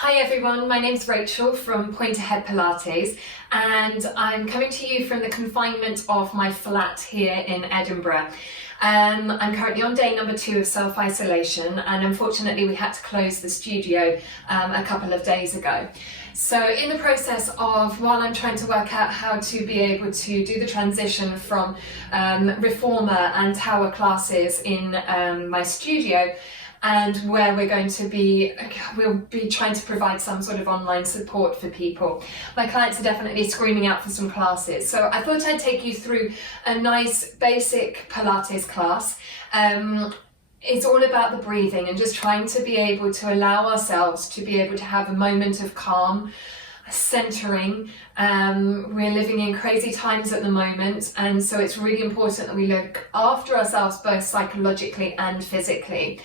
Hi everyone, my name's Rachel from Pointe Pilates, and I'm coming to you from the confinement of my flat here in Edinburgh. I'm currently on day number 2 of self-isolation, and unfortunately we had to close the studio a couple of days ago. So in the process of, while I'm trying to work out how to be able to do the transition from reformer and tower classes in my studio, and where we'll be trying to provide some sort of online support for people. My clients are definitely screaming out for some classes. So I thought I'd take you through a nice basic Pilates class. It's all about the breathing and just trying to be able to allow ourselves to be able to have a moment of calm, centering. We're living in crazy times at the moment, and so it's really important that we look after ourselves both psychologically and physically.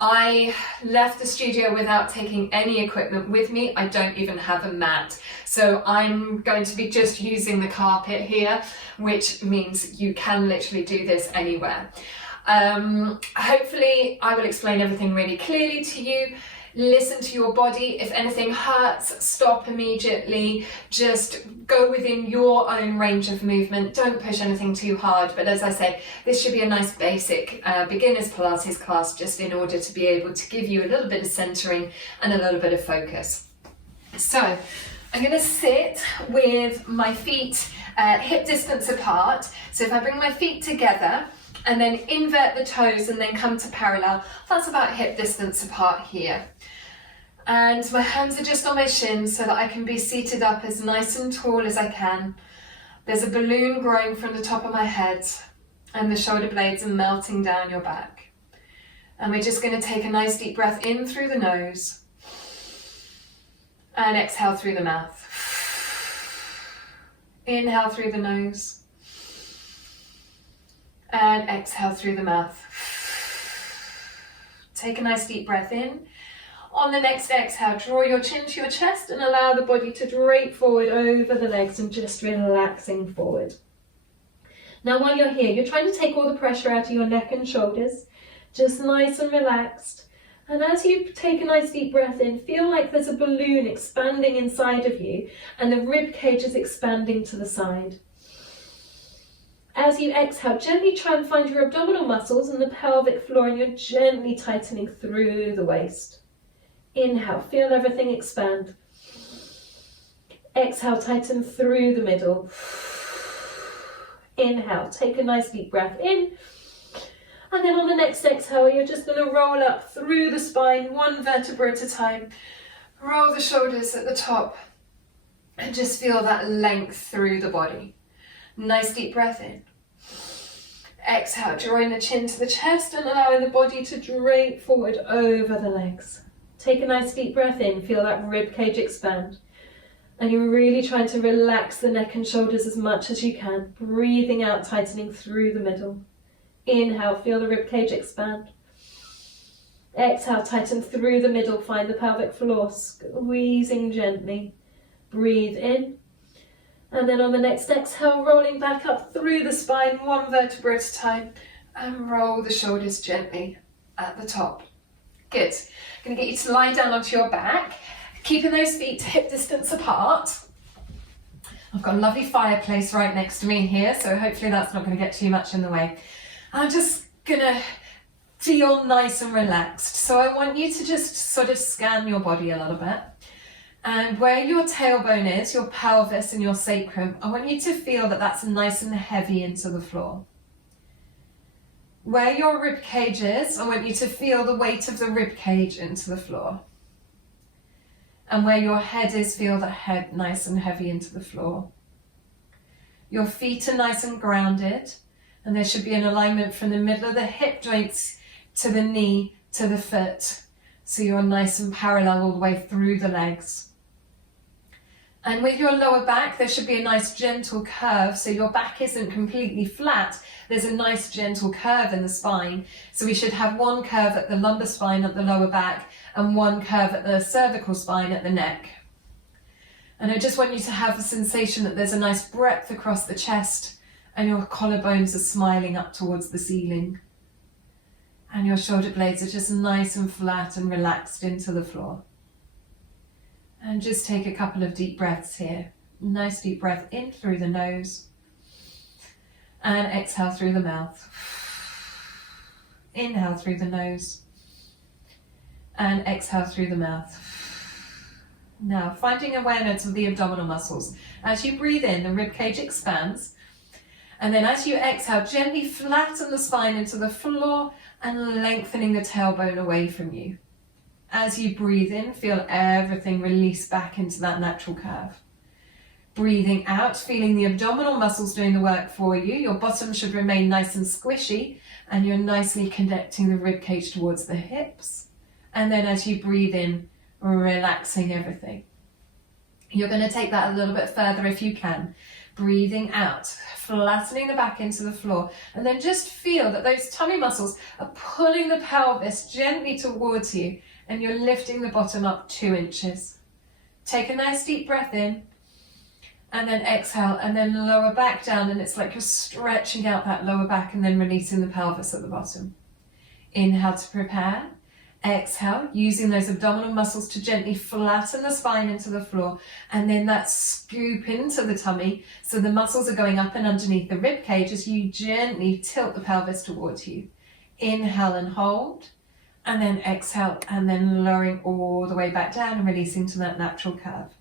I left the studio without taking any equipment with me. I don't even have a mat. So I'm going to be just using the carpet here, which means you can literally do this anywhere. Hopefully I will explain everything really clearly to you. Listen to your body. If anything hurts, stop immediately. Just go within your own range of movement. Don't push anything too hard. But as I say, this should be a nice basic beginner's Pilates class, just in order to be able to give you a little bit of centering and a little bit of focus. So I'm going to sit with my feet hip distance apart. So if I bring my feet together and then invert the toes and then come to parallel, that's about hip distance apart here. And my hands are just on my shins so that I can be seated up as nice and tall as I can. There's a balloon growing from the top of my head and the shoulder blades are melting down your back. And we're just going to take a nice deep breath in through the nose and exhale through the mouth. Inhale through the nose and exhale through the mouth. Take a nice deep breath in. On the next exhale, draw your chin to your chest and allow the body to drape forward over the legs and just relaxing forward. Now while you're here, you're trying to take all the pressure out of your neck and shoulders, just nice and relaxed. And as you take a nice deep breath in, feel like there's a balloon expanding inside of you and the rib cage is expanding to the side. As you exhale, gently try and find your abdominal muscles and the pelvic floor, and you're gently tightening through the waist. Inhale, feel everything expand. Exhale, tighten through the middle. Inhale, take a nice deep breath in. And then on the next exhale, you're just going to roll up through the spine, one vertebra at a time. Roll the shoulders at the top and just feel that length through the body. Nice deep breath in. Exhale, drawing the chin to the chest and allowing the body to drape forward over the legs. Take a nice deep breath in, feel that rib cage expand. And you're really trying to relax the neck and shoulders as much as you can. Breathing out, tightening through the middle. Inhale, feel the rib cage expand. Exhale, tighten through the middle, find the pelvic floor, squeezing gently. Breathe in. And then on the next exhale, rolling back up through the spine, one vertebra at a time, and roll the shoulders gently at the top. Good. I'm going to get you to lie down onto your back, keeping those feet hip distance apart. I've got a lovely fireplace right next to me here, so hopefully that's not going to get too much in the way. I'm just going to feel nice and relaxed. So I want you to just sort of scan your body a little bit. And where your tailbone is, your pelvis and your sacrum, I want you to feel that that's nice and heavy into the floor. Where your rib cage is, I want you to feel the weight of the rib cage into the floor. And where your head is, feel the head nice and heavy into the floor. Your feet are nice and grounded, and there should be an alignment from the middle of the hip joints to the knee to the foot. So you're nice and parallel all the way through the legs. And with your lower back, there should be a nice gentle curve, so your back isn't completely flat. There's a nice gentle curve in the spine. So we should have one curve at the lumbar spine at the lower back and one curve at the cervical spine at the neck. And I just want you to have the sensation that there's a nice breadth across the chest and your collarbones are smiling up towards the ceiling. And your shoulder blades are just nice and flat and relaxed into the floor. And just take a couple of deep breaths here. Nice deep breath in through the nose and exhale through the mouth. Inhale through the nose and exhale through the mouth. Now, finding awareness of the abdominal muscles. As you breathe in, the rib cage expands. And then as you exhale, gently flatten the spine into the floor and lengthening the tailbone away from you. As you breathe in, feel everything release back into that natural curve. Breathing out, feeling the abdominal muscles doing the work for you. Your bottom should remain nice and squishy, and you're nicely connecting the rib cage towards the hips. And then as you breathe in, relaxing everything. You're going to take that a little bit further if you can. Breathing out, flattening the back into the floor, and then just feel that those tummy muscles are pulling the pelvis gently towards you, and you're lifting the bottom up 2 inches. Take a nice deep breath in, and then exhale, and then lower back down, and it's like you're stretching out that lower back and then releasing the pelvis at the bottom. Inhale to prepare. Exhale, using those abdominal muscles to gently flatten the spine into the floor, and then that scoop into the tummy, so the muscles are going up and underneath the rib cage as you gently tilt the pelvis towards you. Inhale and hold, and then exhale, and then lowering all the way back down and releasing to that natural curve.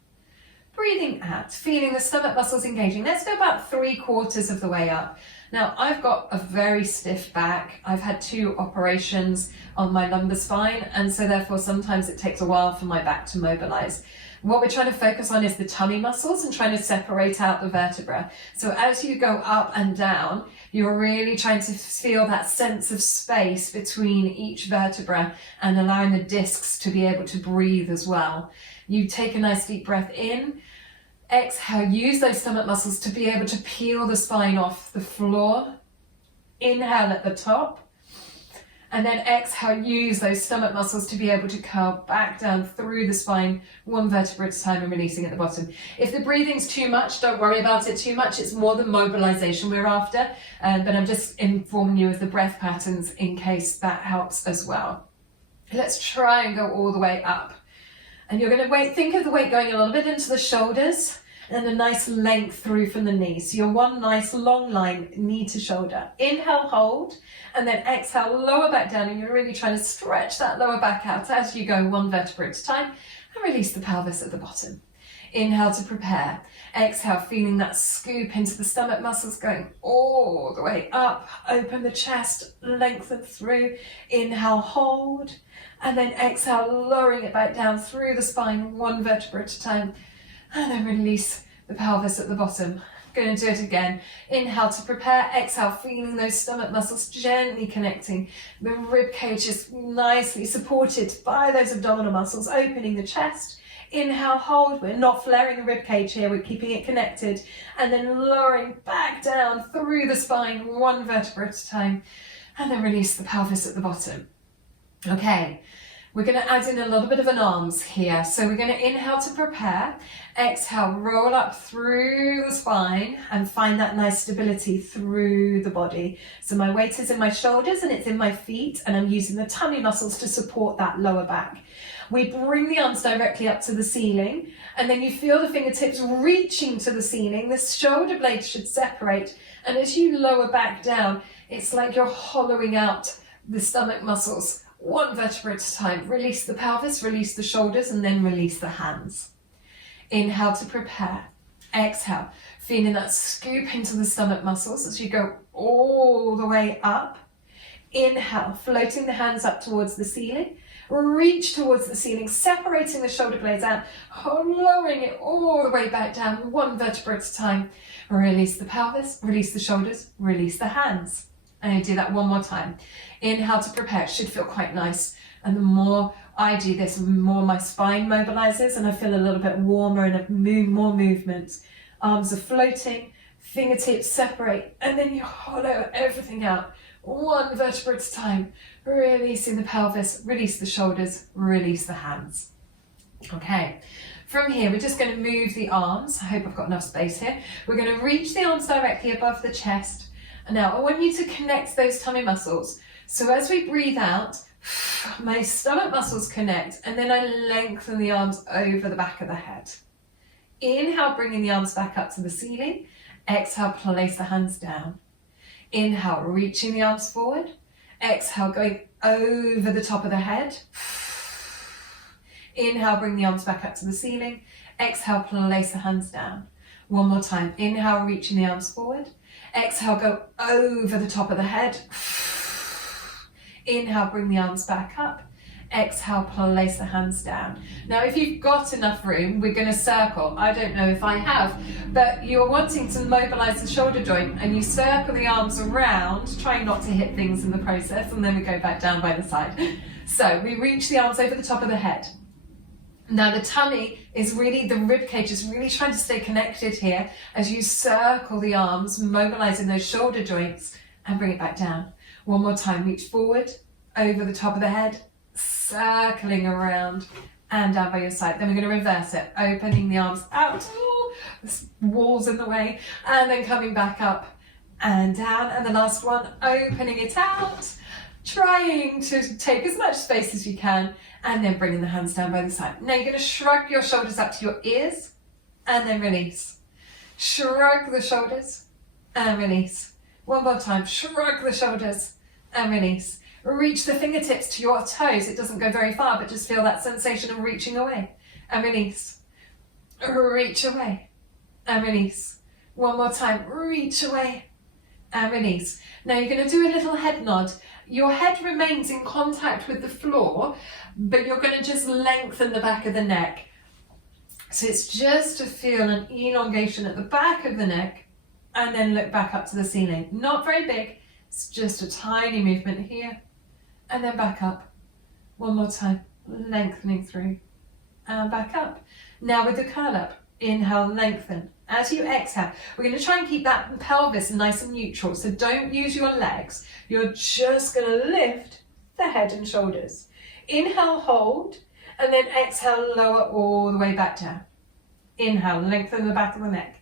Breathing out, feeling the stomach muscles engaging. Let's go about 3/4 of the way up. Now, I've got a very stiff back. I've had 2 operations on my lumbar spine, and so therefore sometimes it takes a while for my back to mobilize. What we're trying to focus on is the tummy muscles and trying to separate out the vertebra. So as you go up and down, you're really trying to feel that sense of space between each vertebra and allowing the discs to be able to breathe as well. You take a nice deep breath in. Exhale, use those stomach muscles to be able to peel the spine off the floor. Inhale at the top. And then exhale, use those stomach muscles to be able to curl back down through the spine, 1 vertebra at a time, and releasing at the bottom. If the breathing's too much, don't worry about it too much. It's more the mobilization we're after. But I'm just informing you of the breath patterns in case that helps as well. Let's try and go all the way up. And you're going to think of the weight going a little bit into the shoulders and a nice length through from the knees. So you're one nice long line, knee to shoulder. Inhale, hold, and then exhale, lower back down, and you're really trying to stretch that lower back out as you go 1 vertebra at a time, and release the pelvis at the bottom. Inhale to prepare. Exhale, feeling that scoop into the stomach muscles going all the way up. Open the chest, lengthen through. Inhale, hold. And then exhale, lowering it back down through the spine, 1 vertebra at a time. And then release the pelvis at the bottom. Going to do it again. Inhale to prepare. Exhale, feeling those stomach muscles gently connecting. The rib cage is nicely supported by those abdominal muscles, opening the chest. Inhale, hold. We're not flaring the rib cage here. We're keeping it connected. And then lowering back down through the spine, 1 vertebra at a time. And then release the pelvis at the bottom. Okay, we're going to add in a little bit of an arms here. So we're going to inhale to prepare. Exhale, roll up through the spine and find that nice stability through the body. So my weight is in my shoulders and it's in my feet, and I'm using the tummy muscles to support that lower back. We bring the arms directly up to the ceiling, and then you feel the fingertips reaching to the ceiling. The shoulder blades should separate, and as you lower back down, it's like you're hollowing out the stomach muscles. 1 vertebra at a time. Release the pelvis, release the shoulders, and then release the hands. Inhale to prepare. Exhale, feeling that scoop into the stomach muscles as you go all the way up. Inhale, floating the hands up towards the ceiling. Reach towards the ceiling, separating the shoulder blades out, lowering it all the way back down, 1 vertebra at a time. Release the pelvis, release the shoulders, release the hands. And do that 1 more time. Inhale to prepare. It should feel quite nice. And the more I do this, the more my spine mobilizes and I feel a little bit warmer and more movement. Arms are floating, fingertips separate, and then you hollow everything out. 1 vertebra at a time. Releasing the pelvis, release the shoulders, release the hands. Okay. From here, we're just going to move the arms. I hope I've got enough space here. We're going to reach the arms directly above the chest. Now, I want you to connect those tummy muscles. So as we breathe out, My stomach muscles connect, and then I lengthen the arms over the back of the head. Inhale, bringing the arms back up to the ceiling. Exhale, place the hands down. Inhale, reaching the arms forward. Exhale, going over the top of the head. Inhale, bring the arms back up to the ceiling. Exhale, place the hands down. One more time. Inhale, reaching the arms forward. Exhale, go over the top of the head. Inhale, bring the arms back up. Exhale, place the hands down. Now, if you've got enough room, we're going to circle. I don't know if I have, but you're wanting to mobilize the shoulder joint, and you circle the arms around, trying not to hit things in the process, and then we go back down by the side. So we reach the arms over the top of the head. Now the tummy is really, the rib cage is really trying to stay connected here as you circle the arms, mobilizing those shoulder joints, and bring it back down. One more time, reach forward, over the top of the head, circling around and down by your side. Then we're going to reverse it, opening the arms out. Ooh, this wall's in the way. And then coming back up and down. And the last one, opening it out, trying to take as much space as you can, and then bringing the hands down by the side. Now you're going to shrug your shoulders up to your ears and then release. Shrug the shoulders and release. One more time, shrug the shoulders and release. Reach the fingertips to your toes. It doesn't go very far, but just feel that sensation of reaching away and release. Reach away and release. One more time, reach away and release. Now you're going to do a little head nod. Your head remains in contact with the floor, but you're going to just lengthen the back of the neck. So it's just to feel an elongation at the back of the neck, and then look back up to the ceiling. Not very big, it's just a tiny movement here, and then back up. One more time, lengthening through, and back up. Now with the curl up, inhale, lengthen. As you exhale, we're going to try and keep that pelvis nice and neutral, so don't use your legs. You're just going to lift the head and shoulders. Inhale, hold, and then exhale, lower all the way back down. Inhale, lengthen the back of the neck.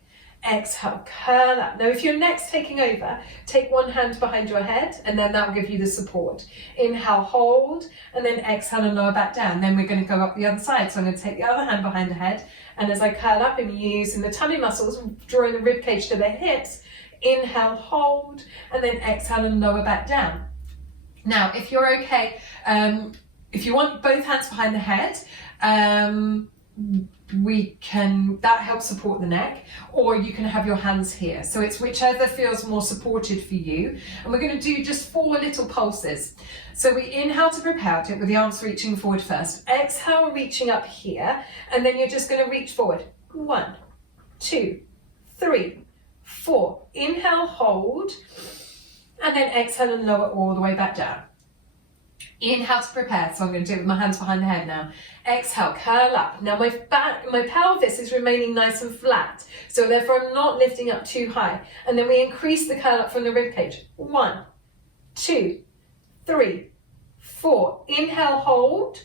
Exhale, curl up. Now if your neck's taking over, take one hand behind your head, and then that will give you the support. Inhale, hold, and then exhale and lower back down. Then we're going to go up the other side. So I'm going to take the other hand behind the head, and as I curl up, I'm using the tummy muscles, drawing the rib cage to the hips. Inhale, hold, and then exhale and lower back down. Now, if you're okay, if you want both hands behind the head, that helps support the neck, or you can have your hands here. So it's whichever feels more supported for you. And we're going to do just 4 little pulses. So we inhale to prepare, do it with the arms reaching forward first. Exhale, reaching up here, and then you're just going to reach forward. 1, 2, 3, 4. Inhale, hold, and then exhale and lower all the way back down. Inhale to prepare, so I'm going to do it with my hands behind the head now. Exhale, curl up. Now my pelvis is remaining nice and flat, so therefore I'm not lifting up too high. And then we increase the curl up from the rib cage. 1, 2, 3, 4. Inhale, hold,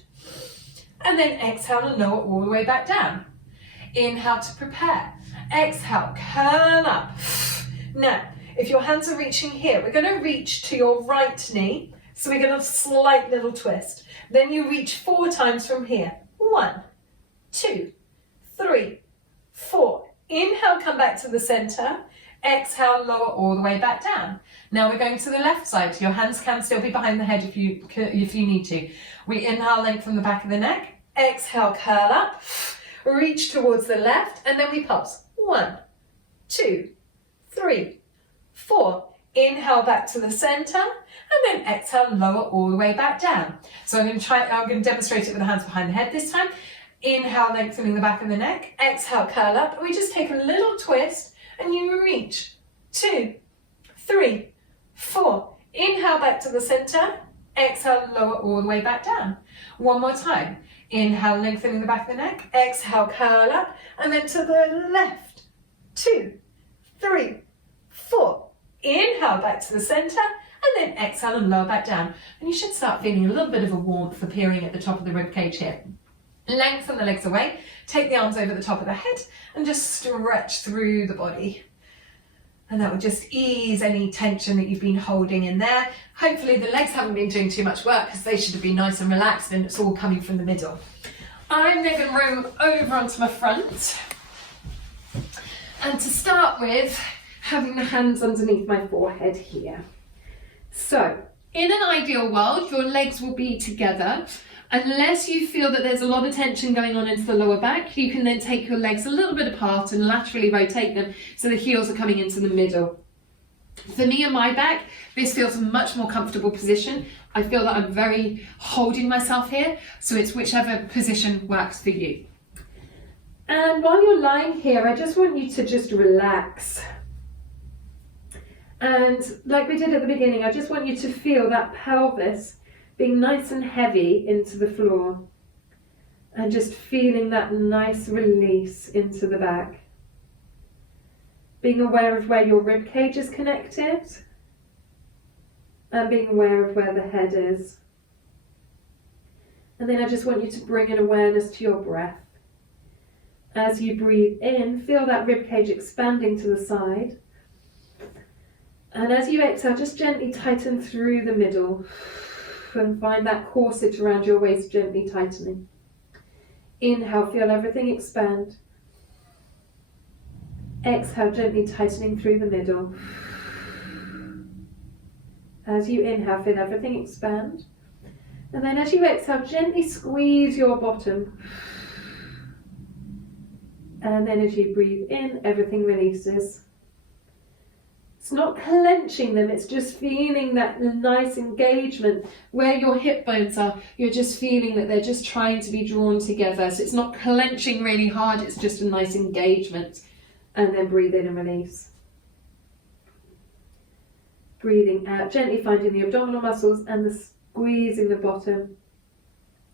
and then exhale and lower all the way back down. Inhale to prepare. Exhale, curl up. Now, if your hands are reaching here, we're going to reach to your right knee. So we're going to slight little twist. Then you reach 4 times from here. 1, 2, 3, 4. Inhale, come back to the center. Exhale, lower all the way back down. Now we're going to the left side. Your hands can still be behind the head if you need to. We inhale, lengthen the back of the neck. Exhale, curl up. Reach towards the left, and then we pulse. 1, 2, 3, 4. Inhale back to the center, and then exhale, lower all the way back down. So I'm going to demonstrate it with the hands behind the head this time. Inhale, lengthening the back of the neck. Exhale, curl up, and we just take a little twist, and you reach. 2, 3, 4. Inhale back to the center. Exhale, lower all the way back down. One more time. Inhale, lengthening the back of the neck. Exhale, curl up, and then to the left. 2, 3, 4. Inhale back to the center, and then exhale and lower back down. And you should start feeling a little bit of a warmth appearing at the top of the rib cage here. Lengthen the legs away, take the arms over the top of the head, and just stretch through the body. And that will just ease any tension that you've been holding in there. Hopefully the legs haven't been doing too much work because they should have been nice and relaxed and it's all coming from the middle. I'm then going to roll over onto my front. And to start with, having the hands underneath my forehead here. So, in an ideal world, your legs will be together. Unless you feel that there's a lot of tension going on into the lower back, you can then take your legs a little bit apart and laterally rotate them so the heels are coming into the middle. For me and my back, this feels a much more comfortable position. I feel that I'm very holding myself here, so it's whichever position works for you. And while you're lying here, I just want you to just relax. And like we did at the beginning, I just want you to feel that pelvis being nice and heavy into the floor and just feeling that nice release into the back. Being aware of where your rib cage is connected and being aware of where the head is. And then I just want you to bring an awareness to your breath. As you breathe in, feel that rib cage expanding to the side. And as you exhale, just gently tighten through the middle. And find that corset around your waist gently tightening. Inhale, feel everything expand. Exhale, gently tightening through the middle. As you inhale, feel everything expand. And then as you exhale, gently squeeze your bottom. And then as you breathe in, everything releases. It's not clenching them, it's just feeling that nice engagement. Where your hip bones are, you're just feeling that they're just trying to be drawn together. So it's not clenching really hard, it's just a nice engagement. And then breathe in and release. Breathing out, gently finding the abdominal muscles and the squeezing the bottom.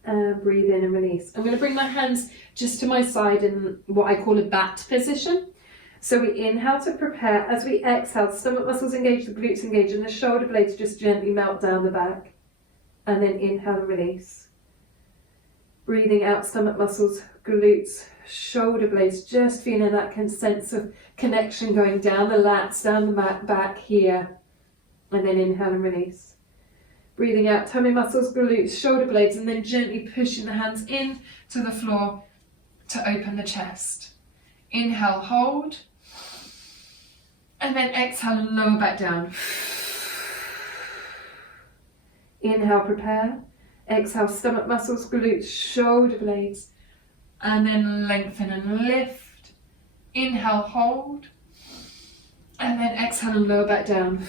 And breathe in and release. I'm going to bring my hands just to my side in what I call a bat position. So we inhale to prepare. As we exhale, the stomach muscles engage, the glutes engage, and the shoulder blades just gently melt down the back. And then inhale and release. Breathing out, stomach muscles, glutes, shoulder blades, just feeling that sense of connection going down the lats, down the back here. And then inhale and release. Breathing out, tummy muscles, glutes, shoulder blades, and then gently pushing the hands in to the floor to open the chest. Inhale, hold. And then exhale and lower back down. Inhale, prepare. Exhale, stomach muscles, glutes, shoulder blades. And then lengthen and lift. Inhale, hold. And then exhale and lower back down.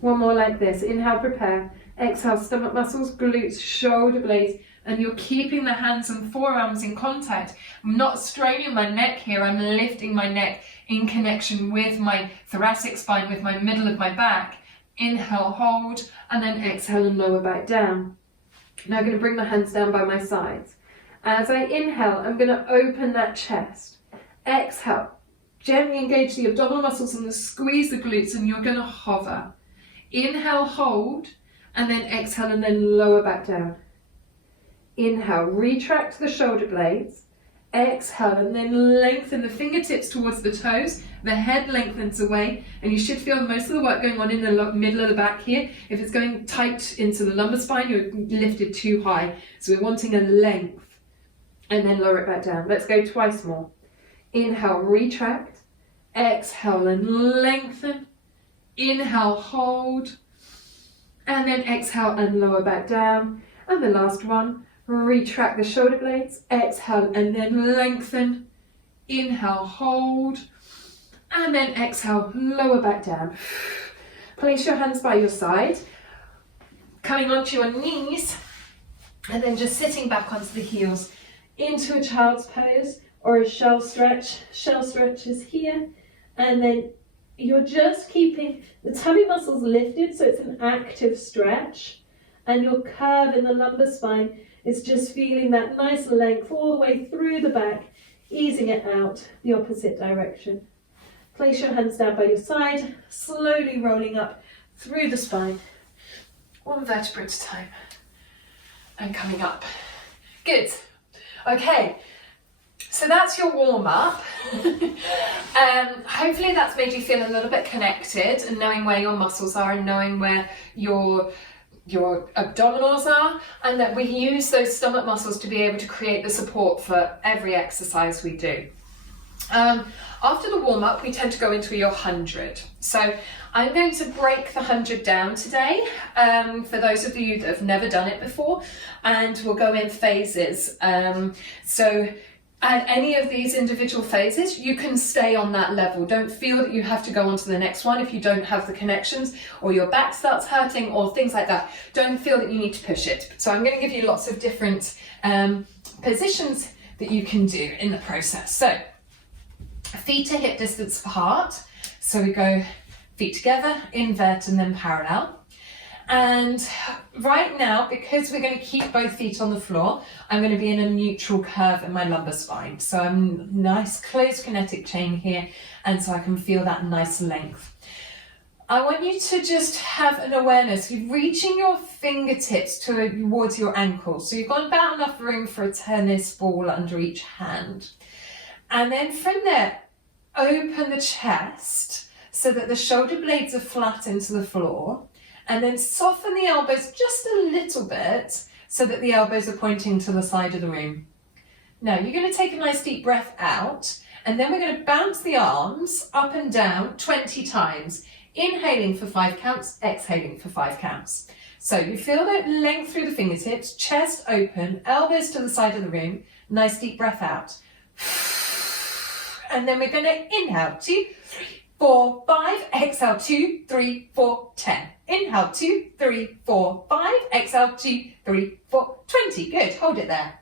One more like this. Inhale, prepare. Exhale, stomach muscles, glutes, shoulder blades. And you're keeping the hands and forearms in contact. I'm not straining my neck here, I'm lifting my neck in connection with my thoracic spine, with my middle of my back. Inhale, hold, and then exhale and lower back down. Now I'm going to bring my hands down by my sides. As I inhale, I'm going to open that chest. Exhale, gently engage the abdominal muscles and squeeze the glutes, and you're going to hover. Inhale, hold, and then exhale and then lower back down. Inhale, retract the shoulder blades. Exhale and then lengthen the fingertips towards the toes. The head lengthens away, and you should feel most of the work going on in the middle of the back here. If it's going tight into the lumbar spine, you're lifted too high. So we're wanting a length, and then lower it back down. Let's go twice more. Inhale, retract. Exhale and lengthen. Inhale, hold. And then exhale and lower back down. And the last one. Retract the shoulder blades, exhale and then lengthen, inhale, hold, and then exhale, lower back down. Place your hands by your side, coming onto your knees, and then just sitting back onto the heels into a child's pose or a shell stretch. Shell stretch is here, and then you're just keeping the tummy muscles lifted, so it's an active stretch, and your curve in the lumbar spine is just feeling that nice length all the way through the back, easing it out the opposite direction. Place your hands down by your side, slowly rolling up through the spine, one vertebra at a time, and coming up. Good. Okay, So that's your warm up. Hopefully that's made you feel a little bit connected and knowing where your muscles are and knowing where your abdominals are, and that we use those stomach muscles to be able to create the support for every exercise we do. After the warm up, we tend to go into your 100. So I'm going to break the 100 down today for those of you that have never done it before, and we'll go in phases. So at any of these individual phases, you can stay on that level. Don't feel that you have to go on to the next one if you don't have the connections or your back starts hurting or things like that. Don't feel that you need to push it. So I'm going to give you lots of different positions that you can do in the process. So feet to hip distance apart. So we go feet together, invert and then parallel. And right now, because we're going to keep both feet on the floor, I'm going to be in a neutral curve in my lumbar spine. So I'm nice close kinetic chain here, and so I can feel that nice length. I want you to just have an awareness. You're reaching your fingertips towards your ankles. So you've got about enough room for a tennis ball under each hand. And then from there, open the chest so that the shoulder blades are flat into the floor. And then soften the elbows just a little bit so that the elbows are pointing to the side of the room. Now you're going to take a nice deep breath out, and then we're going to bounce the arms up and down 20 times. Inhaling for 5 counts, exhaling for 5 counts. So you feel the length through the fingertips, chest open, elbows to the side of the room, nice deep breath out. And then we're going to inhale 2, 3, 4, 5, exhale 2, 3, 4, 10. Inhale 2, 3, 4, 5, exhale 2, 3, 4, 20. Good, hold it there.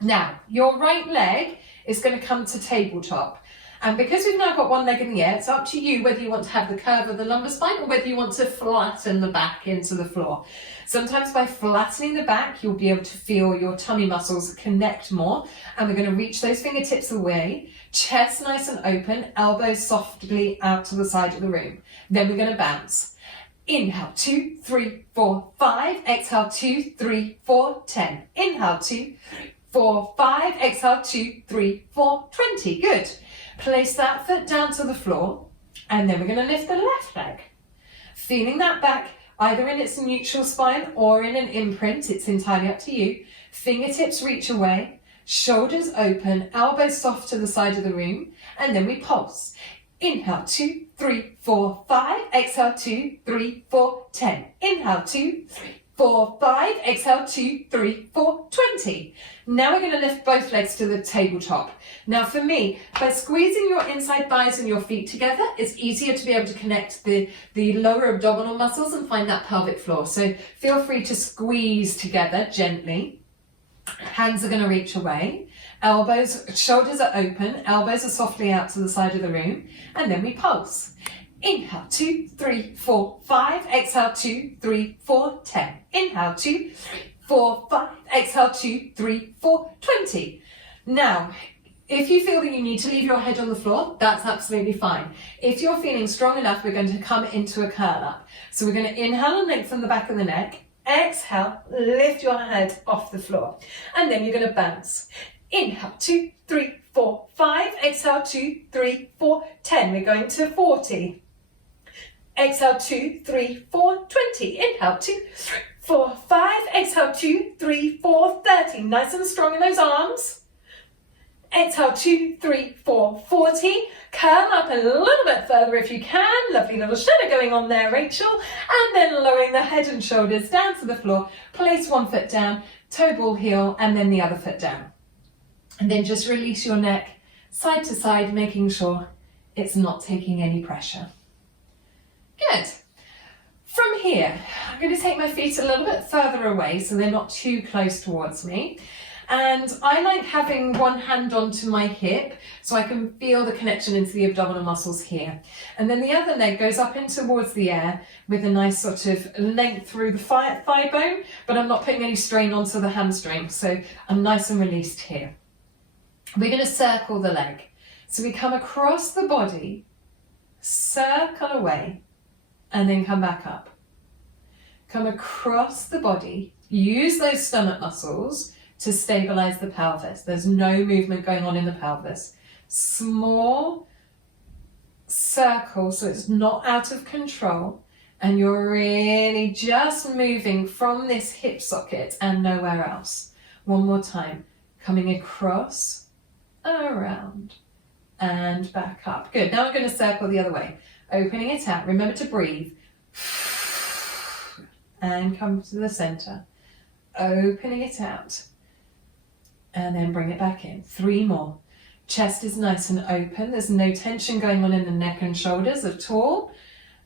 Now, your right leg is going to come to tabletop. And because we've now got one leg in the air, it's up to you whether you want to have the curve of the lumbar spine or whether you want to flatten the back into the floor. Sometimes by flattening the back, you'll be able to feel your tummy muscles connect more. And we're going to reach those fingertips away, chest nice and open, elbows softly out to the side of the room. Then we're going to bounce. Inhale 2, 3, 4, 5, exhale 2, 3, 4, 10. Inhale 2, 3, 4, 5, exhale 2, 3, 4, 20. Good. Place that foot down to the floor, and then we're going to lift the left leg. Feeling that back either in its neutral spine or in an imprint, it's entirely up to you. Fingertips reach away, shoulders open, elbows soft to the side of the room, and then we pulse. Inhale 2, 3, 4, 5, exhale 2, 3, 4, 10. Inhale 2, 3, 4, 5, exhale 2, 3, 4, 20. Now we're going to lift both legs to the tabletop. Now for me, by squeezing your inside thighs and your feet together, it's easier to be able to connect the lower abdominal muscles and find that pelvic floor. So feel free to squeeze together gently. Hands are going to reach away. Elbows, shoulders are open, elbows are softly out to the side of the room, and then we pulse. Inhale 2, 3, 4, 5, exhale 2, 3, 4, 10. Inhale 2, 3, 4, 5, exhale 2, 3, 4, 20. Now, if you feel that you need to leave your head on the floor, that's absolutely fine. If you're feeling strong enough, we're going to come into a curl up. So we're going to inhale and lengthen the back of the neck. Exhale, lift your head off the floor. And then you're going to bounce. Inhale 2, 3, 4, 5, exhale 2, 3, 4, 10. We're going to 40. Exhale 2, 3, 4, 20. Inhale 2, 3, 4, 5. Exhale 2, 3, 4, 30. Nice and strong in those arms. Exhale 2, 3, 4, 40. Curl up a little bit further if you can. Lovely little shudder going on there, Rachel. And then lowering the head and shoulders down to the floor. Place one foot down, toe ball heel, and then the other foot down. And then just release your neck side to side, making sure it's not taking any pressure. Good. From here, I'm going to take my feet a little bit further away so they're not too close towards me. And I like having one hand onto my hip so I can feel the connection into the abdominal muscles here. And then the other leg goes up in towards the air with a nice sort of length through the thigh bone, but I'm not putting any strain onto the hamstring, so I'm nice and released here. We're going to circle the leg. So we come across the body, circle away, and then come back up. Come across the body, use those stomach muscles to stabilize the pelvis. There's no movement going on in the pelvis. Small circle, so it's not out of control, and you're really just moving from this hip socket and nowhere else. One more time, coming across, around, and back up. Good. Now I'm going to circle the other way, opening it out. Remember to breathe. And come to the center, opening it out, and then bring it back in. 3 more. Chest is nice and open. There's no tension going on in the neck and shoulders at all.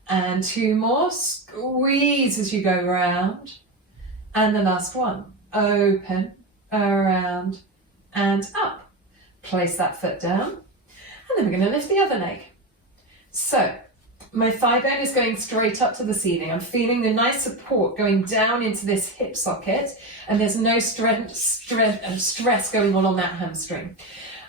And 2 more. Squeeze as you go around. And the last one. Open, around, and up. Place that foot down. And then we're going to lift the other leg. So, my thigh bone is going straight up to the ceiling. I'm feeling the nice support going down into this hip socket, and there's no stress going on that hamstring.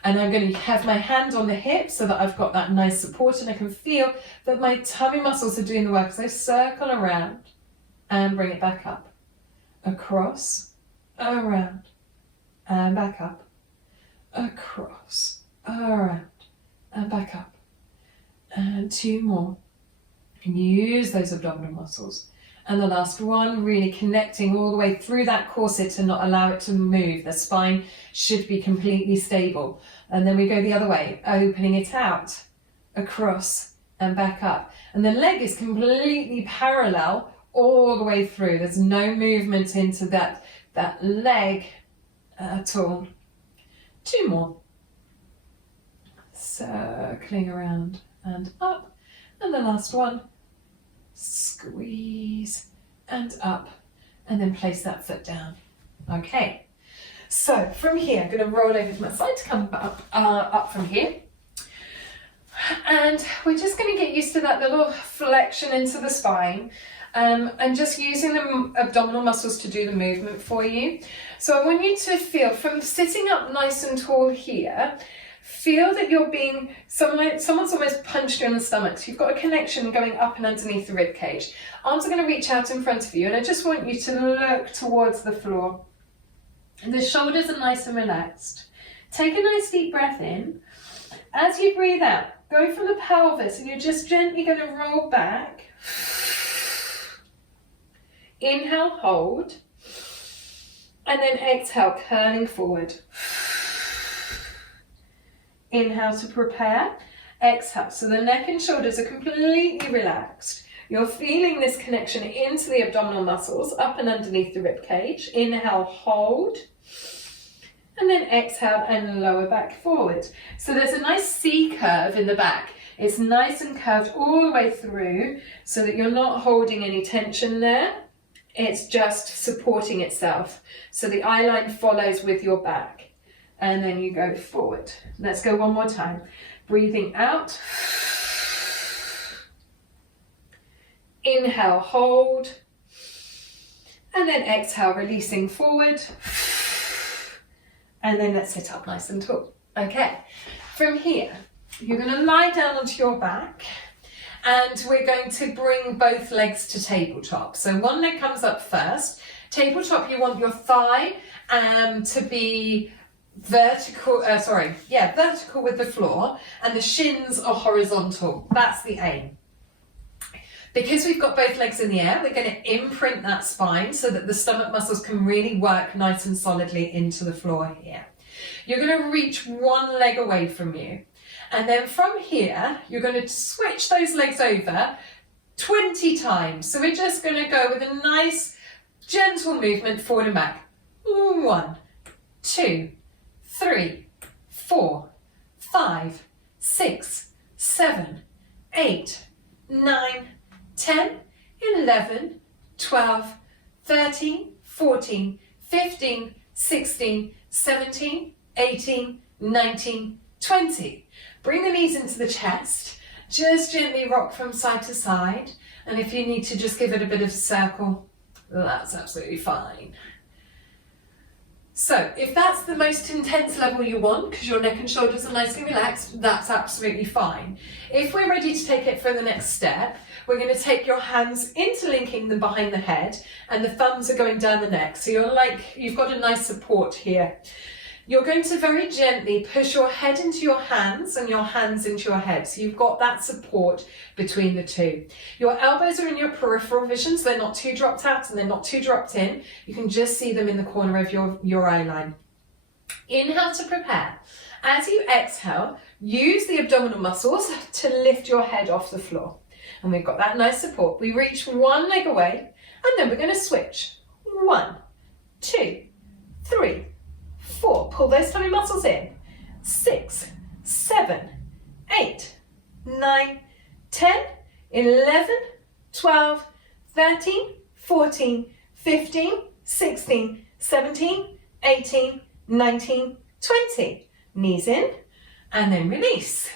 And I'm going to have my hand on the hip so that I've got that nice support, and I can feel that my tummy muscles are doing the work. So circle around and bring it back up. Across, around, and back up. Across, around, and back up. And 2 more. And use those abdominal muscles. And the last one, really connecting all the way through that corset to not allow it to move. The spine should be completely stable. And then we go the other way, opening it out, across and back up. And the leg is completely parallel all the way through. There's no movement into that leg at all. 2 more. Circling around and up. And the last one, squeeze and up, and then place that foot down. Okay, so from here, I'm going to roll over to my side to come up from here. And we're just going to get used to that little flexion into the spine. And just using the abdominal muscles to do the movement for you. So I want you to feel from sitting up nice and tall here, feel that you're being, someone's almost punched you in the stomach. So you've got a connection going up and underneath the rib cage. Arms are going to reach out in front of you, and I just want you to look towards the floor. And the shoulders are nice and relaxed. Take a nice deep breath in. As you breathe out, go from the pelvis, and you're just gently going to roll back. Inhale, hold. And then exhale, curling forward. Inhale to prepare, exhale. So the neck and shoulders are completely relaxed. You're feeling this connection into the abdominal muscles, up and underneath the rib cage. Inhale, hold, and then exhale and lower back forward. So there's a nice C curve in the back. It's nice and curved all the way through so that you're not holding any tension there. It's just supporting itself. So the eye line follows with your back. And then you go forward. Let's go one more time. Breathing out. Inhale, hold. And then exhale, releasing forward. And then let's sit up nice and tall. Okay, from here, you're going to lie down onto your back. And we're going to bring both legs to tabletop. So one leg comes up first. Tabletop, you want your thigh to be vertical with the floor, and the shins are horizontal. That's the aim. Because we've got both legs in the air, we're going to imprint that spine so that the stomach muscles can really work nice and solidly into the floor here. You're going to reach one leg away from you, and then from here you're going to switch those legs over 20 times. So we're just going to go with a nice gentle movement forward and back. 1, 2, 3, 4, 5, 6, 7, 8, 9, 10, 11, 12, 13, 14, 15, 16, 17, 18, 19, 20. Bring the knees into the chest. Just gently rock from side to side. And if you need to just give it a bit of a circle, that's absolutely fine. So if that's the most intense level you want, because your neck and shoulders are nicely relaxed, that's absolutely fine. If we're ready to take it for the next step, we're going to take your hands interlinking them behind the head, and the thumbs are going down the neck. So you've got a nice support here. You're going to very gently push your head into your hands and your hands into your head. So you've got that support between the two. Your elbows are in your peripheral vision, so they're not too dropped out and they're not too dropped in. You can just see them in the corner of your eye line. Inhale to prepare. As you exhale, use the abdominal muscles to lift your head off the floor. And we've got that nice support. We reach one leg away, and then we're going to switch. 1, 2, 3, 4. Pull those tummy muscles in. 6, 7, 8, 9, 10, 11, 12, 13, 14, 15, 16, 17, 18, 19, 20. Knees in, and then release.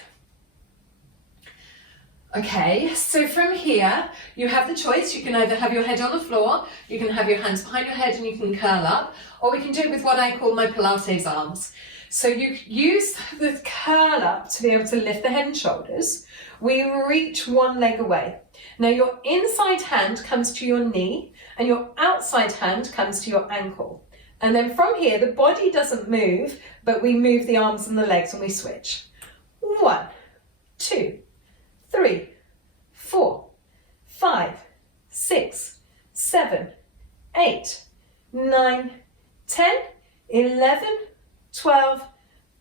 Okay, so from here, you have the choice. You can either have your head on the floor, you can have your hands behind your head and you can curl up, or we can do it with what I call my Pilates arms. So you use the curl up to be able to lift the head and shoulders. We reach one leg away. Now your inside hand comes to your knee and your outside hand comes to your ankle. And then from here, the body doesn't move, but we move the arms and the legs when we switch. 1, 2, 3, 4, 5, 6, 7, 8, 9, 10, 11, 12,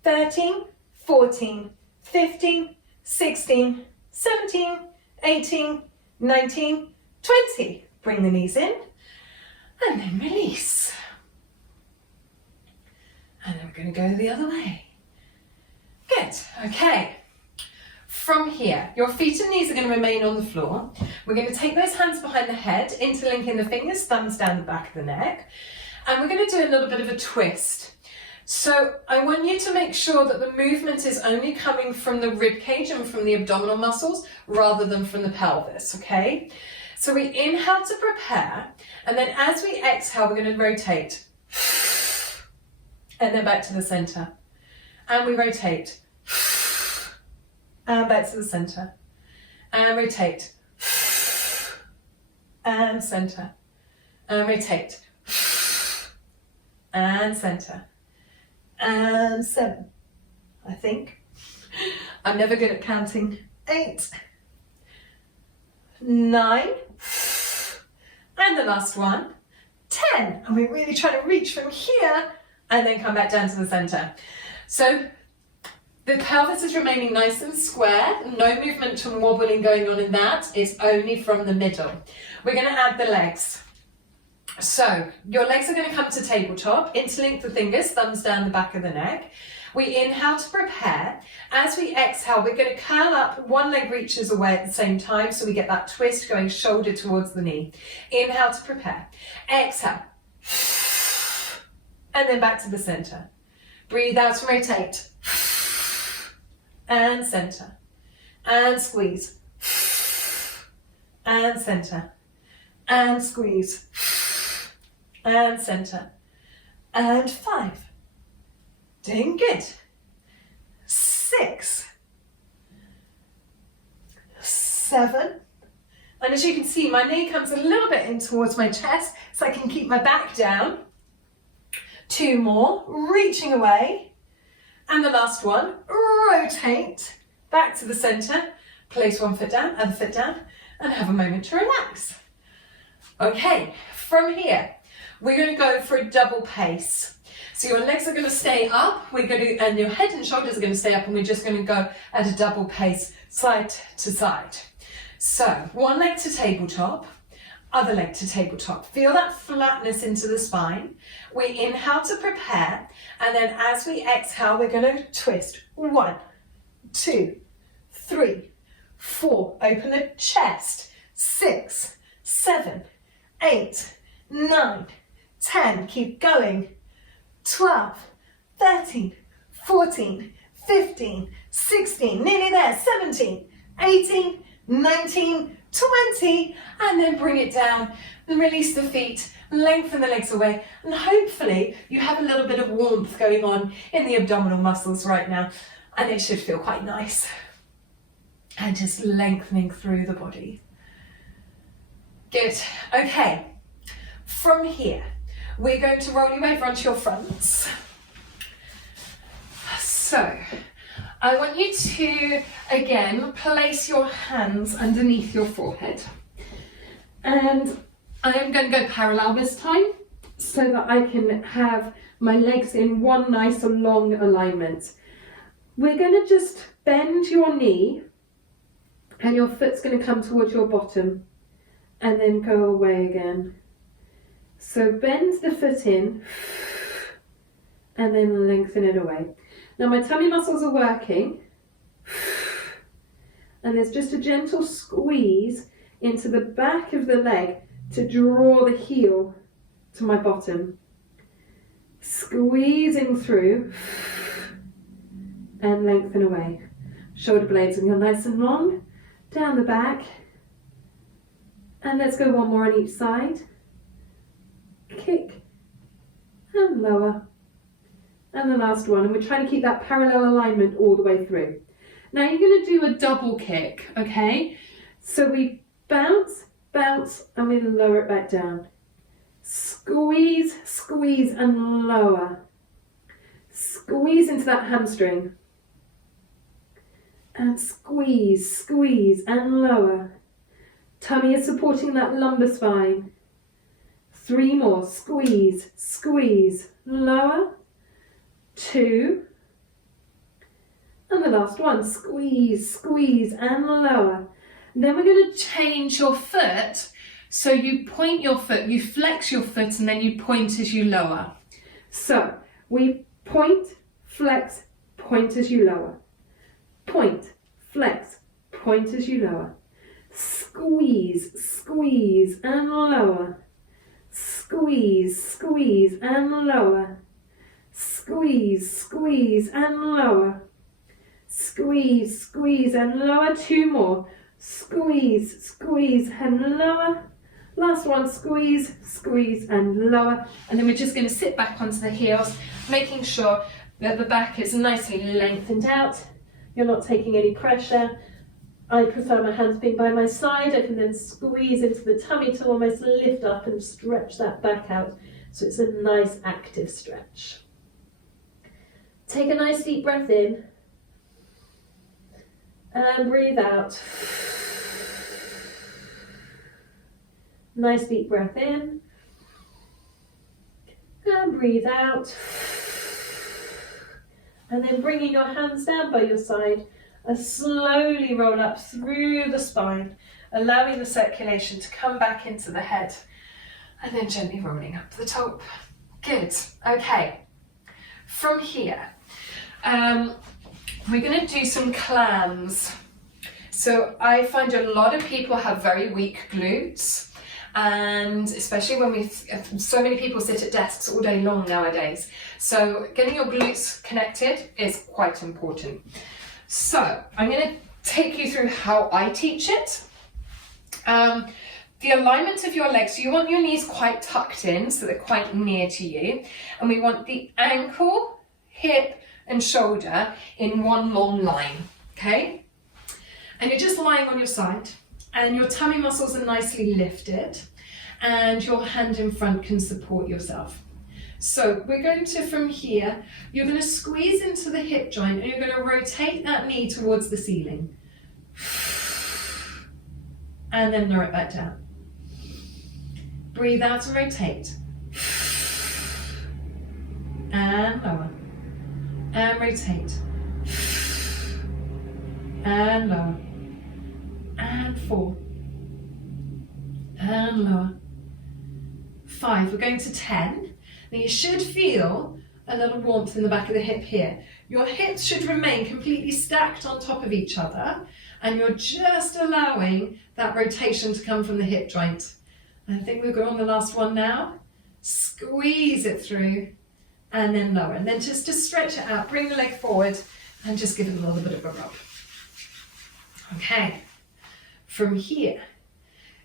13, 14, 15, 16, 17, 18, 19, 20. Bring the knees in and then release. And then we're going to go the other way. Good, okay. From here, your feet and knees are going to remain on the floor. We're going to take those hands behind the head, interlinking the fingers, thumbs down the back of the neck. And we're going to do a little bit of a twist. So I want you to make sure that the movement is only coming from the rib cage and from the abdominal muscles rather than from the pelvis, okay? So we inhale to prepare, and then as we exhale, we're going to rotate. And then back to the center. And we rotate. And back to the center. And rotate. And center. And rotate. And center. And 7. I think. I'm never good at counting. 8. 9. And the last one. 10. And we're really trying to reach from here and then come back down to the center. So the pelvis is remaining nice and square, no movement and wobbling going on in that, it's only from the middle. We're going to add the legs. So your legs are going to come to tabletop, interlink the fingers, thumbs down the back of the neck. We inhale to prepare. As we exhale, we're going to curl up, one leg reaches away at the same time, so we get that twist going shoulder towards the knee. Inhale to prepare. Exhale. And then back to the center. Breathe out and rotate. And center. And squeeze. And center. And squeeze. And center. And 5. Doing good. 6. 7. And as you can see, my knee comes a little bit in towards my chest so I can keep my back down. 2 more, reaching away. And the last one, rotate back to the center. Place one foot down, other foot down, and have a moment to relax. Okay, from here, we're going to go for a double pace. So your legs are going to stay up, and your head and shoulders are going to stay up, and we're just going to go at a double pace, side to side. So, one leg to tabletop, other leg to tabletop. Feel that flatness into the spine. We inhale to prepare, and then as we exhale, we're going to twist. 1, 2, 3, 4. Open the chest. 6, 7, 8, 9, 10. Keep going. 12, 13, 14, 15, 16. Nearly there. 17, 18, 19, 20, and then bring it down and release the feet, lengthen the legs away, and hopefully you have a little bit of warmth going on in the abdominal muscles right now, and it should feel quite nice. And just lengthening through the body. Good. Okay. From here, we're going to roll you over onto your fronts. So, I want you to, again, place your hands underneath your forehead. And I am going to go parallel this time so that I can have my legs in one nice long alignment. We're going to just bend your knee and your foot's going to come towards your bottom and then go away again. So bend the foot in and then lengthen it away. Now my tummy muscles are working and there's just a gentle squeeze into the back of the leg to draw the heel to my bottom. Squeezing through and lengthen away. Shoulder blades will go nice and long, down the back. And let's go one more on each side. Kick and lower. And the last one, and we're trying to keep that parallel alignment all the way through. Now you're going to do a double kick, okay? So we bounce, bounce, and we lower it back down. Squeeze, squeeze, and lower. Squeeze into that hamstring. And squeeze, squeeze, and lower. Tummy is supporting that lumbar spine. 3 more. Squeeze, squeeze, lower. 2. And the last one. Squeeze, squeeze, and lower. Then we're going to change your foot. So you point your foot, you flex your foot, and then you point as you lower. So we point, flex, point as you lower. Point, flex, point as you lower. Squeeze, squeeze, and lower. Squeeze, squeeze, and lower. Squeeze, squeeze, and lower. Squeeze, squeeze, and lower. 2 more. Squeeze, squeeze, and lower. Last one, squeeze, squeeze, and lower. And then we're just going to sit back onto the heels, making sure that the back is nicely lengthened out. You're not taking any pressure. I prefer my hands being by my side. I can then squeeze into the tummy to almost lift up and stretch that back out. So it's a nice active stretch. Take a nice deep breath in. And breathe out. Nice deep breath in. And breathe out. And then bringing your hands down by your side, slowly roll up through the spine, allowing the circulation to come back into the head, and then gently rolling up to the top. Good. Okay. From here, we're going to do some clams. So I find a lot of people have very weak glutes. And especially when so many people sit at desks all day long nowadays. So getting your glutes connected is quite important. So I'm going to take you through how I teach it. The alignment of your legs, so you want your knees quite tucked in so they're quite near to you. And we want the ankle, hip and shoulder in one long line, okay? And you're just lying on your side. And your tummy muscles are nicely lifted and your hand in front can support yourself. So we're going to, from here, you're going to squeeze into the hip joint and you're going to rotate that knee towards the ceiling. And then lower it back down. Breathe out and rotate. And lower. And rotate. And lower. And 4, and lower. 5, we're going to 10. Now you should feel a little warmth in the back of the hip here. Your hips should remain completely stacked on top of each other, and you're just allowing that rotation to come from the hip joint. I think we'll go on the last one now. Squeeze it through, and then lower. And then just to stretch it out, bring the leg forward, and just give it a little bit of a rub. Okay. From here,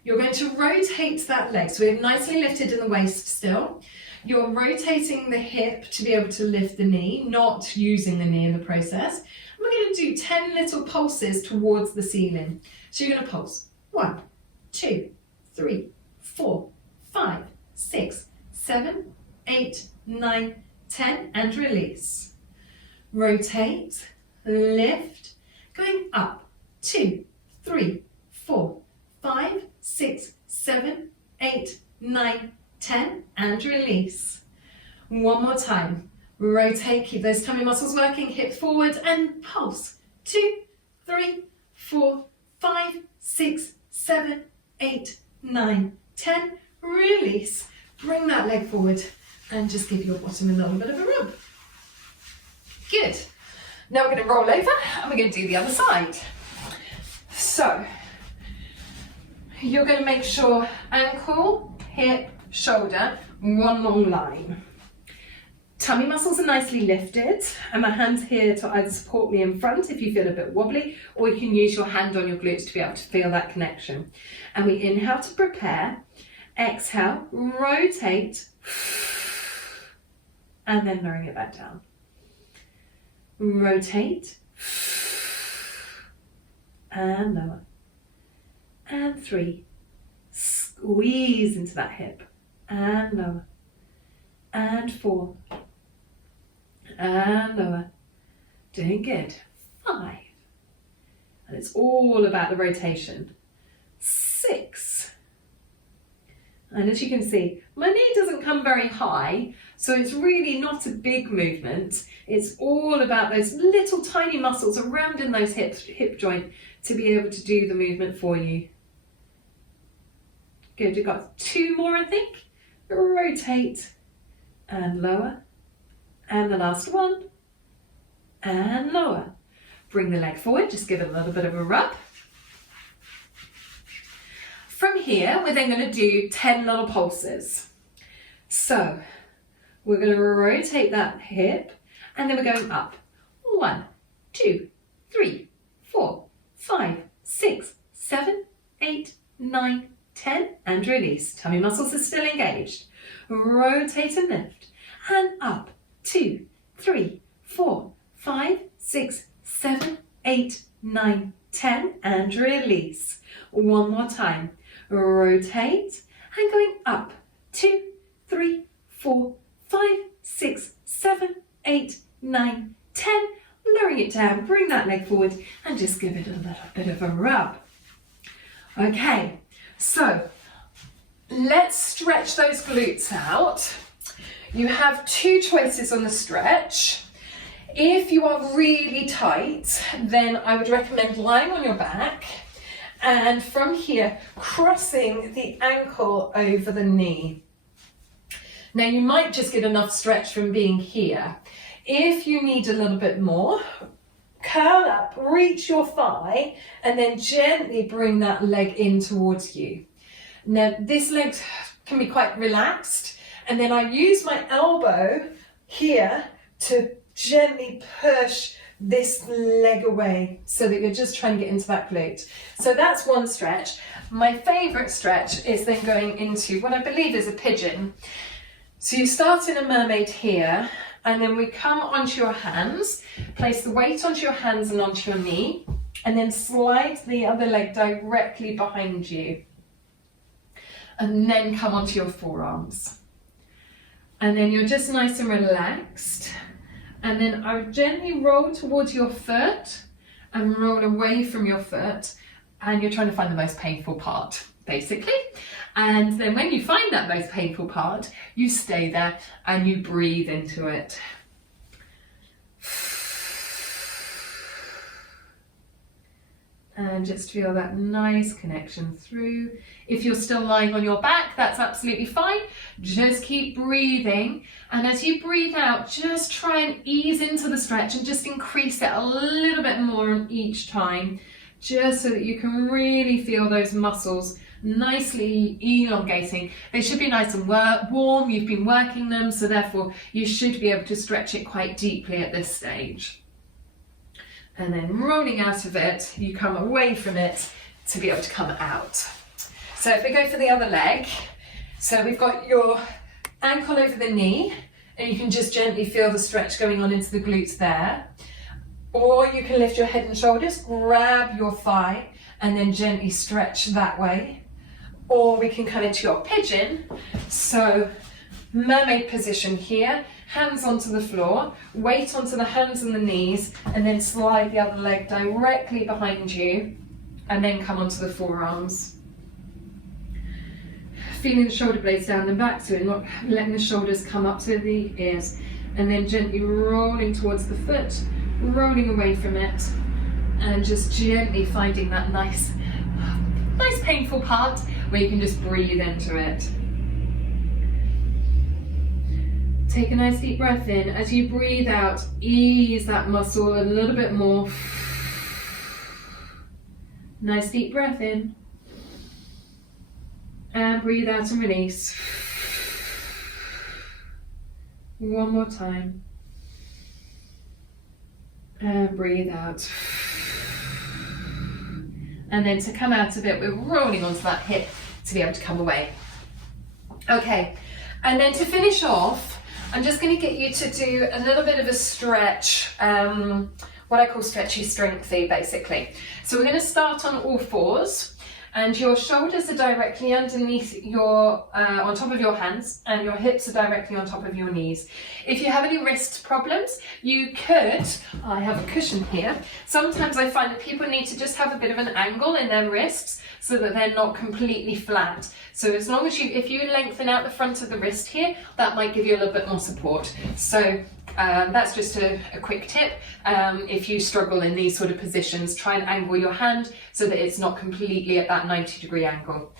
you're going to rotate that leg. So we're nicely lifted in the waist still. You're rotating the hip to be able to lift the knee, not using the knee in the process. And we're going to do 10 little pulses towards the ceiling. So you're going to pulse. 1, 2, 3, 4, 5, 6, 7, 8, 9, 10, and release. Rotate, lift, going up, 2, 3, 4, 5, 6, 7, 8, 9, 10, and release. One more time. Rotate, keep those tummy muscles working, hips forward and pulse. 2, 3, 4, 5, 6, 7, 8, 9, 10. Release. Bring that leg forward and just give your bottom a little bit of a rub. Good. Now we're going to roll over and we're going to do the other side. So, you're going to make sure ankle, hip, shoulder, one long line. Tummy muscles are nicely lifted, and my hand's here to either support me in front if you feel a bit wobbly, or you can use your hand on your glutes to be able to feel that connection. And we inhale to prepare, exhale, rotate, and then lowering it back down. Rotate, and lower. And 3, squeeze into that hip, and lower. And 4, and lower. Doing good. 5, and it's all about the rotation. 6, and as you can see, my knee doesn't come very high, so it's really not a big movement. It's all about those little tiny muscles around in those hip joint to be able to do the movement for you. Good, you've got 2 more, I think. Rotate and lower, and the last one, and lower. Bring the leg forward, just give it a little bit of a rub. From here, we're then going to do 10 little pulses. So, we're going to rotate that hip, and then we're going up. 1, 2, 3, 4, 5, 6, 7, 8, 9, 10, and release. Tummy muscles are still engaged. Rotate and lift, and up. 2, 3, 4, 5, 6, 7, 8, 9, 10, and release. One more time. Rotate and going up. 2, 3, 4, 5, 6, 7, 8, 9, 10. Lowering it down, bring that leg forward and just give it a little bit of a rub. Okay, so let's stretch those glutes out. You have 2 choices on the stretch. If you are really tight, then I would recommend lying on your back and from here crossing the ankle over the knee. Now you might just get enough stretch from being here. If you need a little bit more, curl up, reach your thigh, and then gently bring that leg in towards you. Now this leg can be quite relaxed, and then I use my elbow here to gently push this leg away so that you're just trying to get into that glute. So that's one stretch. My favourite stretch is then going into what I believe is a pigeon. So you start in a mermaid here, and then we come onto your hands, place the weight onto your hands and onto your knee, and then slide the other leg directly behind you. And then come onto your forearms. And then you're just nice and relaxed. And then I would gently roll towards your foot and roll away from your foot. And you're trying to find the most painful part, basically. And then when you find that most painful part, you stay there and you breathe into it. And just feel that nice connection through. If you're still lying on your back, that's absolutely fine. Just keep breathing. And as you breathe out, just try and ease into the stretch and just increase it a little bit more each time, just so that you can really feel those muscles nicely elongating. They should be nice and warm. You've been working them, so therefore you should be able to stretch it quite deeply at this stage. And then rolling out of it, you come away from it to be able to come out. So if we go for the other leg, so we've got your ankle over the knee, and you can just gently feel the stretch going on into the glutes there. Or you can lift your head and shoulders, grab your thigh, and then gently stretch that way. or we can come into your pigeon. So mermaid position here, hands onto the floor, weight onto the hands and the knees, and then slide the other leg directly behind you, and then come onto the forearms. Feeling the shoulder blades down the back, so we're not letting the shoulders come up to the ears, and then gently rolling towards the foot, rolling away from it, and just gently finding that nice painful part where you can just breathe into it. Take a nice deep breath in. As you breathe out, ease that muscle a little bit more. Nice deep breath in. And breathe out and release. One more time. And breathe out. And then to come out of it, we're rolling onto that hip to be able to come away. Okay, and then to finish off, I'm just going to get you to do a little bit of a stretch, what I call stretchy strengthy, basically. So we're going to start on all fours, and your shoulders are directly underneath your, on top of your hands, and your hips are directly on top of your knees. If you have any wrist problems, you could, I have a cushion here. Sometimes I find that people need to just have a bit of an angle in their wrists so that they're not completely flat. So as long as if you lengthen out the front of the wrist here, that might give you a little bit more support. So that's just a quick tip. If you struggle in these sort of positions, try and angle your hand so that it's not completely at that 90-degree angle.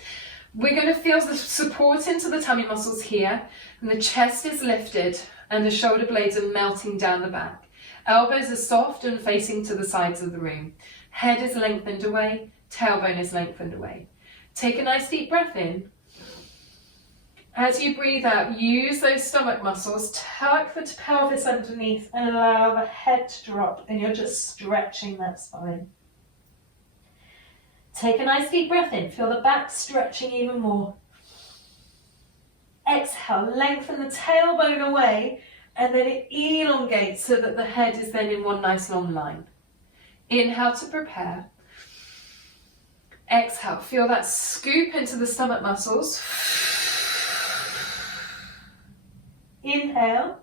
We're going to feel the support into the tummy muscles here, and the chest is lifted and the shoulder blades are melting down the back. Elbows are soft and facing to the sides of the room. Head is lengthened away, tailbone is lengthened away. Take a nice deep breath in. As you breathe out, use those stomach muscles, tuck the pelvis underneath and allow the head to drop, and you're just stretching that spine. Take a nice deep breath in, feel the back stretching even more. Exhale, lengthen the tailbone away, and then it elongates so that the head is then in one nice long line. Inhale to prepare. Exhale, feel that scoop into the stomach muscles. Inhale.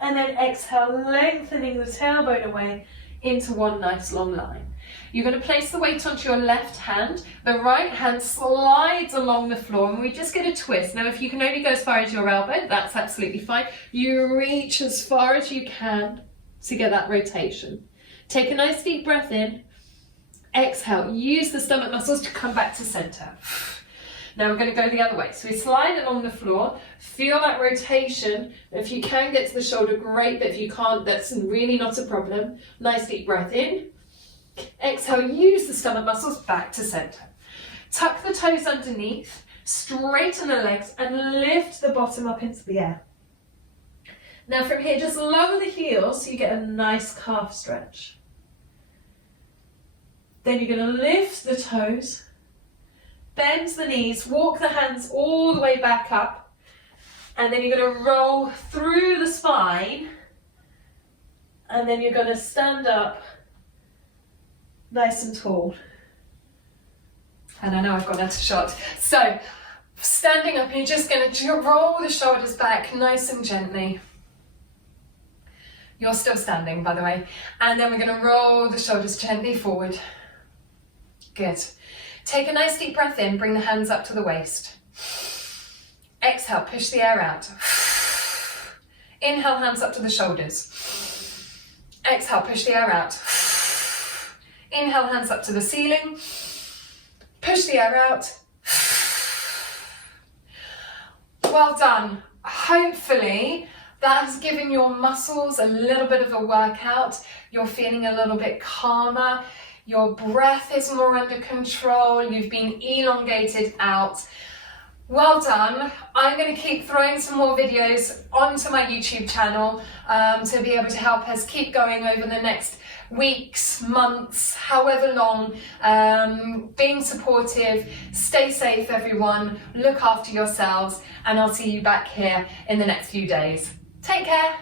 And then exhale, lengthening the tailbone away into one nice long line. You're going to place the weight onto your left hand. The right hand slides along the floor, and we just get a twist. Now, if you can only go as far as your elbow, that's absolutely fine. You reach as far as you can to get that rotation. Take a nice deep breath in. Exhale, use the stomach muscles to come back to center. Now we're going to go the other way. So we slide along the floor, feel that rotation. If you can get to the shoulder, great, but if you can't, that's really not a problem. Nice deep breath in. Exhale, use the stomach muscles back to center. Tuck the toes underneath, straighten the legs, and lift the bottom up into the air. Now from here, just lower the heels so you get a nice calf stretch. Then you're going to lift the toes, bend the knees, walk the hands all the way back up, and then you're going to roll through the spine, and then you're going to stand up nice and tall. And I know I've gone out of shot. So, standing up, you're just going to roll the shoulders back nice and gently. You're still standing, by the way. And then we're going to roll the shoulders gently forward. Good. Take a nice deep breath in, bring the hands up to the waist. Exhale, push the air out. Inhale, hands up to the shoulders. Exhale, push the air out. Inhale, hands up to the ceiling. Push the air out. Well done. Hopefully that has given your muscles a little bit of a workout. You're feeling a little bit calmer. Your breath is more under control. You've been elongated out. Well done. I'm going to keep throwing some more videos onto my YouTube channel to be able to help us keep going over the next weeks, months, however long, being supportive. Stay safe, everyone. Look after yourselves, and I'll see you back here in the next few days. Take care.